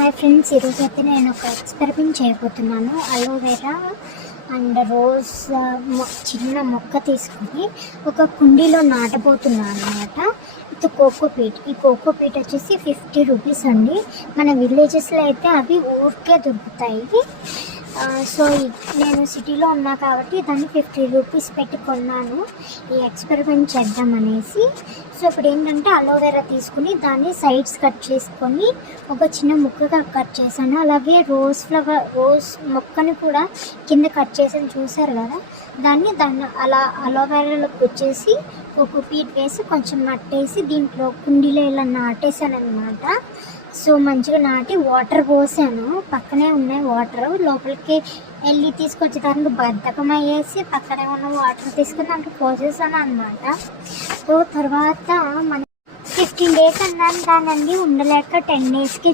Hi friends, ఈరోజు అయితే నేను ఒక ఎక్స్పెరిమెంట్ చేయబోతున్నాను. అలోవెరా అండ్ రోజ్ చిన్న మొక్క తీసుకుని ఒక కుండీలో నాటబోతున్నాను అనమాట. ఇది కోకోపీట్. ఈ కోకోపీట్ వచ్చేసి 50 రూపీస్ అండి. మన విలేజెస్లో అయితే అవి ఊరికే దొరుకుతాయి. సో నేను సిటీలో ఉన్నా కాబట్టి దాన్ని 50 రూపీస్ పెట్టి కొన్నాను, ఈ ఎక్స్పెరిమెంట్ చేద్దామనేసి. సో ఇప్పుడు ఏంటంటే అలోవెరా తీసుకుని దాన్ని సైడ్స్ కట్ చేసుకొని ఒక చిన్న ముక్కగా కట్ చేశాను. అలాగే రోజ్ మొక్కని కూడా కింద కట్ చేసాను, చూసారు కదా. దాన్ని అలా అలోవెరాలోకి వచ్చేసి కోకోపీట్ వేసి కొంచెం నట్టేసి దీంట్లో కుండీలో ఇలా నాటేసాను అనమాట. సో మంచిగా నాటి వాటర్ పోసాను. పక్కనే ఉన్నాయి వాటర్, లోపలికి వెళ్ళి తీసుకొచ్చి దానికి బద్ధకం అయ్యేసి పక్కనే ఉన్న వాటర్ తీసుకుని దాంట్లో పోసేసాను అనమాట. సో తర్వాత మన 15 డేస్ అన్నాను, దానండి ఉండలేక 10 డేస్కి